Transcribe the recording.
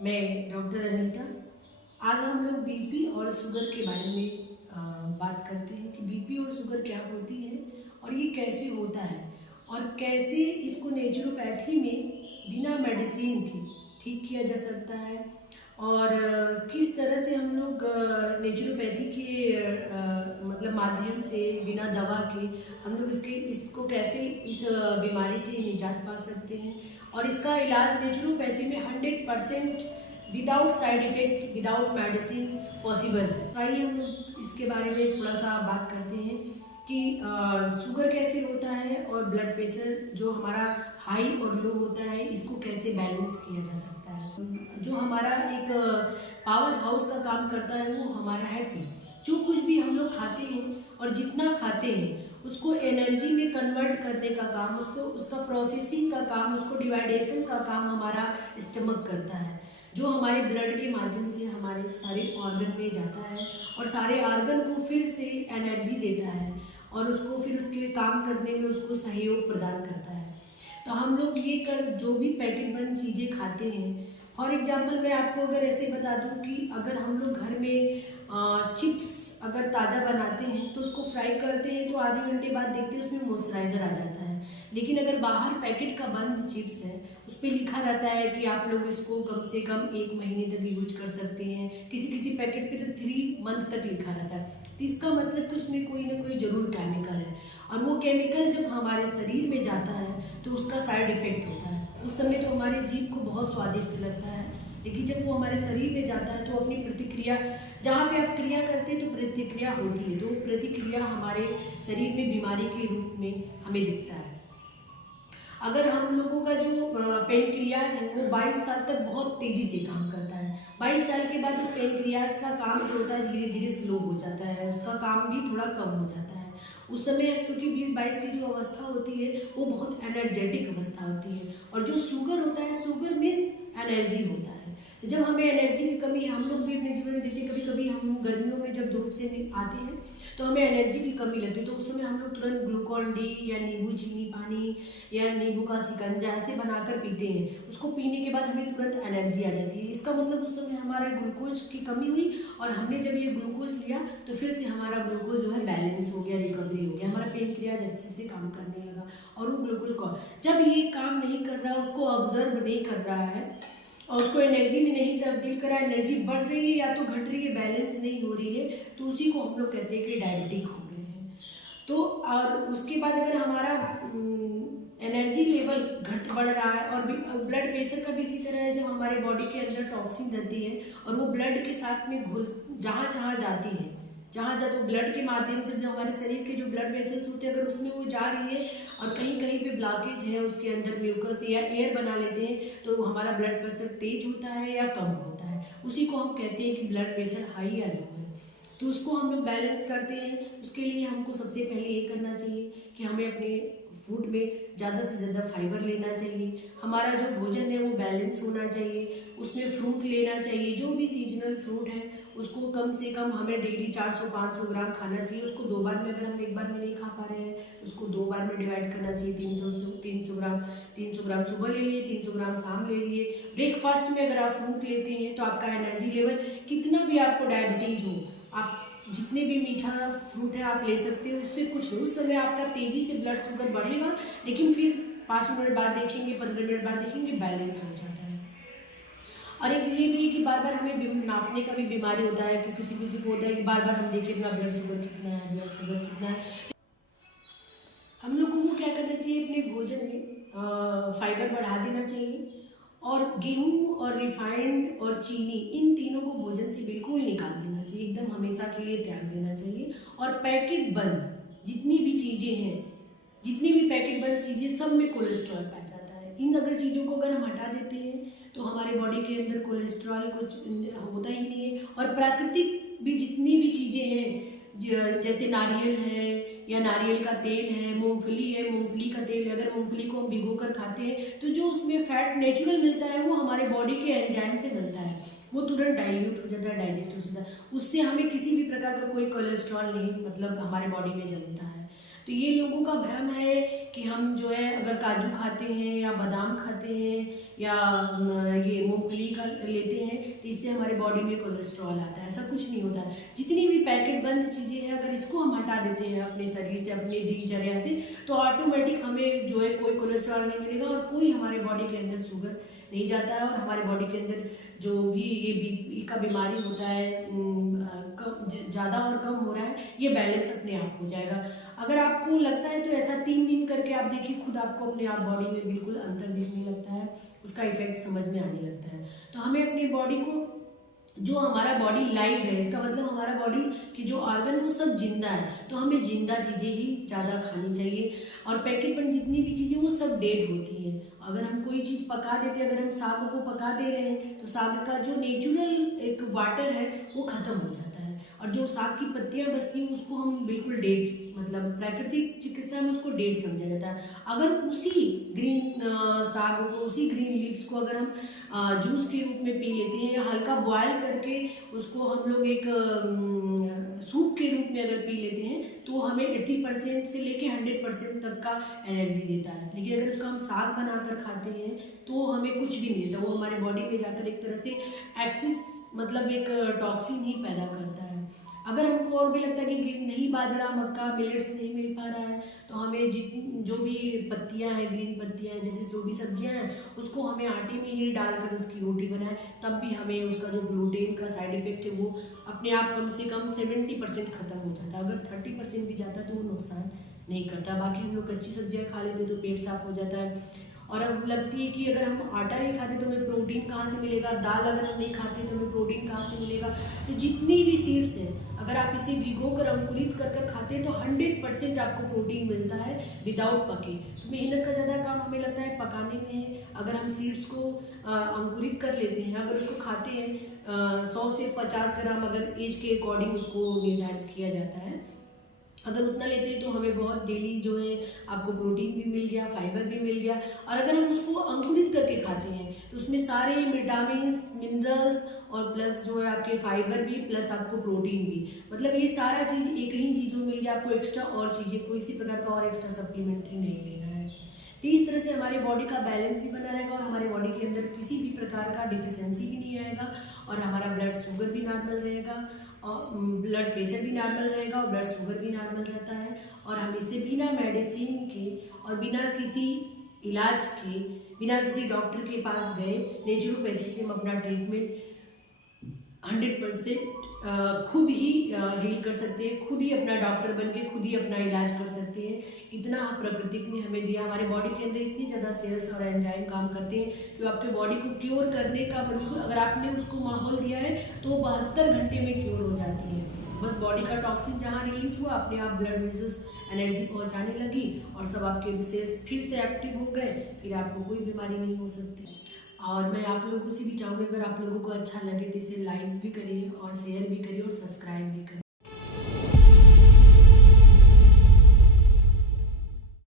मैं डॉक्टर अनीता। आज हम लोग बीपी और शुगर के बारे में बात करते हैं कि बीपी और शुगर क्या होती है और ये कैसे होता है और कैसे इसको नेचुरोपैथी में बिना मेडिसिन के ठीक किया जा सकता है और किस तरह से हम लोग नेचुरोपैथी के मतलब माध्यम से बिना दवा के हम लोग इसको कैसे इस बीमारी से निजात पा सकते हैं और इसका इलाज नेचुरोपैथी में 100% without side effect without medicine possible है। तो आइए हम इसके बारे में थोड़ा सा बात करते हैं कि शुगर कैसे होता है और ब्लड प्रेशर जो हमारा हाई और लो होता है इसको कैसे बैलेंस किया जा सकता है। जो हमारा एक पावर हाउस का काम करता है वो हमारा है पेट। जो कुछ भी हम लोग खाते हैं और जितना खाते हैं उसको एनर्जी में कन्वर्ट करने का काम, उसका प्रोसेसिंग का काम, उसको डिवाइडेशन का काम हमारा स्टमक करता है, जो हमारे ब्लड के माध्यम से हमारे सारे ऑर्गन में जाता है और सारे ऑर्गन को फिर से एनर्जी देता है और उसको फिर उसके काम करने में उसको सहयोग प्रदान करता है। तो हम लोग ये जो भी पैकेट बंद चीज़ें खाते हैं, फॉर एग्जांपल मैं आपको अगर ऐसे बता दूं कि अगर हम लोग घर में चिप्स अगर ताज़ा बनाते हैं तो उसको फ्राई करते हैं तो आधे घंटे बाद देखते हैं उसमें मॉइस्चराइज़र आ जाता है। लेकिन अगर बाहर पैकेट का बंद चिप्स है उस पर लिखा रहता है कि आप लोग इसको कम से कम 1 महीने तक यूज कर सकते हैं, किसी पैकेट पे तो 3 मंथ तक लिखा रहता है। तो इसका मतलब कि उसमें कोई ना कोई ज़रूर केमिकल है और वो केमिकल जब हमारे शरीर में जाता है तो उसका साइड इफ़ेक्ट होता है। उस समय तो हमारे जीभ को बहुत स्वादिष्ट लगता है, लेकिन जब वो हमारे शरीर में जाता है तो अपनी प्रतिक्रिया, जहाँ पे आप क्रिया करते हैं तो प्रतिक्रिया होती है, तो प्रतिक्रिया हमारे शरीर में बीमारी के रूप में हमें दिखता है। अगर हम लोगों का जो पेनक्रियाज है वो 22 साल तक बहुत तेज़ी से काम करता है। 22 साल के बाद उस पेनक्रियाज का काम जो होता है धीरे धीरे स्लो हो जाता है, उसका काम भी थोड़ा कम हो जाता है उस समय, क्योंकि 20-22 की जो अवस्था होती है वो बहुत एनर्जेटिक अवस्था होती है। और जो शुगर होता है, शुगर मीन्स एनर्जी होता है। जब हमें एनर्जी की कमी, हम लोग भी अपने जीवन में देखते हैं, कभी कभी हम गर्मियों में जब धूप से आते हैं तो हमें एनर्जी की कमी लगती है, तो उस समय हम लोग तुरंत ग्लूकॉन डी या नींबू चीनी पानी या नींबू का शिकंजा ऐसे बनाकर पीते हैं। उसको पीने के बाद हमें तुरंत एनर्जी आ जाती है। इसका मतलब उस समय हमारा ग्लूकोज की कमी हुई और हमने जब ये ग्लूकोज लिया तो फिर से हमारा ग्लूकोज जो है बैलेंस हो गया, रिकवरी हो गया, हमारा पेनक्रियाज अच्छे से काम करने लगा। और वो ग्लूकोज को जब ये काम नहीं कर रहा, उसको ऑब्जर्व नहीं कर रहा है और उसको एनर्जी में नहीं तब्दील करा, एनर्जी बढ़ रही है या तो घट रही है, बैलेंस नहीं हो रही है, तो उसी को हम लोग कहते हैं कि डायबिटिक हो गए हैं। तो और उसके बाद अगर हमारा एनर्जी लेवल बढ़ रहा है और ब्लड प्रेशर का भी इसी तरह है, जब हमारे बॉडी के अंदर टॉक्सिन रहती है और वो ब्लड के साथ में घुल जहाँ जहाँ जाती है, जहाँ तो ब्लड के माध्यम से जो हमारे शरीर के जो ब्लड वेसल्स होते हैं अगर उसमें वो जा रही है और कहीं कहीं पे ब्लॉकेज है, उसके अंदर म्यूकस या एयर बना लेते हैं तो हमारा ब्लड प्रेशर तेज होता है या कम होता है। उसी को हम कहते हैं कि ब्लड प्रेशर हाई या लो है। तो उसको हम लोग बैलेंस करते हैं। उसके लिए हमको सबसे पहले ये करना चाहिए कि हमें अपने फूड में ज़्यादा से ज़्यादा फाइबर लेना चाहिए। हमारा जो भोजन है वो बैलेंस होना चाहिए, उसमें फ्रूट लेना चाहिए, जो भी सीजनल फ्रूट है उसको कम से कम हमें डेली 400-500 ग्राम खाना चाहिए। उसको 2 बार में, अगर हम एक बार में नहीं खा पा रहे हैं तो उसको 2 बार में डिवाइड करना चाहिए। 300 ग्राम, 300 ग्राम सुबह ले लिए, 300 ग्राम शाम ले लिए। ब्रेकफास्ट में अगर आप फ्रूट लेते हैं तो आपका एनर्जी लेवल, कितना भी आपको डायबिटीज़ हो, आप जितने भी मीठा फ्रूट है आप ले सकते हो, उससे कुछ नहीं, उस समय आपका तेज़ी से ब्लड शुगर बढ़ेगा, लेकिन फिर 5 मिनट बाद देखेंगे, 15 मिनट बाद देखेंगे बैलेंस हो जाता है। और एक ये भी है कि बार बार हमें नापने का भी बीमारी होता है कि किसी को होता है कि बार बार हम देखें अपना ब्लड शुगर कितना है, ब्लड शुगर कितना है। हम लोगों को क्या करना चाहिए, अपने भोजन में फाइबर बढ़ा देना चाहिए और गेहूं और रिफाइंड और चीनी, इन तीनों को भोजन से बिल्कुल निकाल देना चाहिए, एकदम हमेशा के लिए त्याग देना चाहिए। और पैकेट बंद जितनी भी चीज़ें हैं, जितनी भी पैकेट बंद चीज़ें, सब में कोलेस्ट्रॉल पाया जाता है। इन अगर चीज़ों को अगर हम हटा देते हैं तो हमारे बॉडी के अंदर कोलेस्ट्रॉल कुछ होता ही नहीं है। और प्राकृतिक भी जितनी भी चीज़ें हैं, जैसे नारियल है या नारियल का तेल है, मूंगफली है, मूंगफली का तेल है, अगर मूंगफली को हम भिगो कर खाते हैं तो जो उसमें फैट नेचुरल मिलता है वो हमारे बॉडी के एंजाइम से मिलता है, वो तुरंत डाइल्यूट हो जाता है, डाइजेस्ट हो जाता है, उससे हमें किसी भी प्रकार का कोई कोलेस्ट्रॉल नहीं मतलब हमारे बॉडी में जमता है। तो ये लोगों का भ्रम है कि हम जो है अगर काजू खाते हैं या बादाम खाते हैं या ये मूंगफली का लेते हैं तो इससे हमारे बॉडी में कोलेस्ट्रॉल आता है। ऐसा कुछ नहीं होता है। जितनी भी पैकेट बंद चीज़ें हैं अगर इसको हम हटा देते हैं अपने शरीर से, अपने दिनचर्या से, तो ऑटोमेटिक हमें जो है कोई कोलेस्ट्रॉल नहीं मिलेगा और कोई हमारे बॉडी के अंदर शुगर नहीं जाता है। और हमारे बॉडी के अंदर जो भी ये बीपी का बीमारी होता है ज़्यादा और कम हो रहा है, ये बैलेंस अपने आप हो जाएगा। अगर आपको लगता है तो ऐसा 3 दिन करके आप देखिए, खुद आपको अपने आप बॉडी में बिल्कुल अंतर दिखने लगता है, उसका इफेक्ट समझ में आने लगता है। तो हमें अपनी बॉडी को, जो हमारा बॉडी लाइव है, इसका मतलब हमारा बॉडी की जो ऑर्गन वो सब जिंदा है, तो हमें जिंदा चीज़ें ही ज़्यादा खानी चाहिए। और पैकेट बंद जितनी भी चीज़ें वो सब डेड होती हैं। अगर हम कोई चीज़ पका देते हैं, अगर हम साग को पका दे रहे हैं तो साग का जो नेचुरल एक वाटर है वो ख़त्म हो जाता है और जो साग की पत्तियां बचती हैं उसको हम बिल्कुल डेड, मतलब प्राकृतिक चिकित्सा में उसको डेड समझा जाता है। अगर उसी ग्रीन साग को, उसी ग्रीन लीव्स को अगर हम जूस के रूप में पी लेते हैं या हल्का बॉयल करके उसको हम लोग एक सूप के रूप में अगर पी लेते हैं तो हमें 80% से लेके 100% तक का एनर्जी देता है। लेकिन अगर उसको हम साग बनाकर खाते हैं तो हमें कुछ भी नहीं देता, वो हमारे बॉडी में जाकर एक तरह से एक्सिस, मतलब एक टॉक्सिन ही पैदा करता है। अगर हमको और भी लगता है कि नहीं बाजरा, मक्का, मिलेट्स नहीं मिल पा रहा है तो हमें जो भी पत्तियां हैं, ग्रीन पत्तियां हैं, जैसे जो भी सब्जियां हैं, उसको हमें आटे में ही डालकर उसकी रोटी बनाए, तब भी हमें उसका जो ग्लूटेन का साइड इफेक्ट है वो अपने आप कम से कम 70% खत्म हो जाता है। अगर 30% भी जाता है तो वो नुकसान नहीं करता। बाकी हम लोग कच्ची सब्जियां खा लेते तो पेट साफ हो जाता है। और अब लगती है कि अगर हम आटा नहीं खाते तो हमें प्रोटीन कहाँ से मिलेगा, दाल अगर हम नहीं खाते तो हमें प्रोटीन कहाँ से मिलेगा। तो जितनी भी सीड्स हैं अगर आप इसे भिगो कर अंकुरित कर कर खाते हैं तो 100% आपको प्रोटीन मिलता है विदाउट पके। तो मेहनत का ज़्यादा काम हमें लगता है पकाने में है। अगर हम सीड्स को अंकुरित कर लेते हैं, अगर उसको खाते हैं 100 से 50 ग्राम अगर एज के अकॉर्डिंग उसको निर्धारित किया जाता है, अगर उतना लेते हैं तो हमें बहुत डेली जो है आपको प्रोटीन भी मिल गया, फाइबर भी मिल गया। और अगर हम उसको अंकुरित करके खाते हैं तो उसमें सारे विटामिन, मिनरल्स और प्लस जो है आपके फाइबर भी, प्लस आपको प्रोटीन भी, मतलब ये सारा चीज़ एक ही चीज़ों में मिल गया। आपको एक्स्ट्रा और चीज़ें, कोई इसी प्रकार का और एक्स्ट्रा सप्लीमेंट्री नहीं लेना है। तो इस तरह से हमारे बॉडी का बैलेंस भी बना रहेगा और हमारे बॉडी के अंदर किसी भी प्रकार का डिफिशेंसी भी नहीं आएगा और हमारा ब्लड शुगर भी नॉर्मल रहेगा और ब्लड प्रेशर भी नॉर्मल रहेगा और ब्लड शुगर भी नॉर्मल रहता है। और हम इसे बिना मेडिसिन के और बिना किसी इलाज के, बिना किसी डॉक्टर के पास गए नेचुरोपैथी से हम अपना ट्रीटमेंट 100% खुद ही हील कर सकते हैं, खुद ही अपना डॉक्टर बन के खुद ही अपना इलाज कर सकते हैं। इतना प्रकृति ने हमें दिया। हमारे बॉडी के अंदर इतनी ज़्यादा सेल्स और एंजाइम काम करते हैं कि वो आपके बॉडी को क्योर करने का, मतलब अगर आपने उसको माहौल दिया है तो वो 72 घंटे में क्योर हो जाती है। बस बॉडी का टॉक्सिन जहाँ रिलीज हुआ अपने आप ब्लड वेसल्स एनर्जी पहुँचाने लगी और सब आपके सेल्स फिर से एक्टिव हो गए, फिर आपको कोई बीमारी नहीं हो सकती। और मैं आप लोगों से भी चाहूँगी अगर आप लोगों को अच्छा लगे तो इसे लाइक भी करिए और शेयर भी करिए और सब्सक्राइब भी करिए।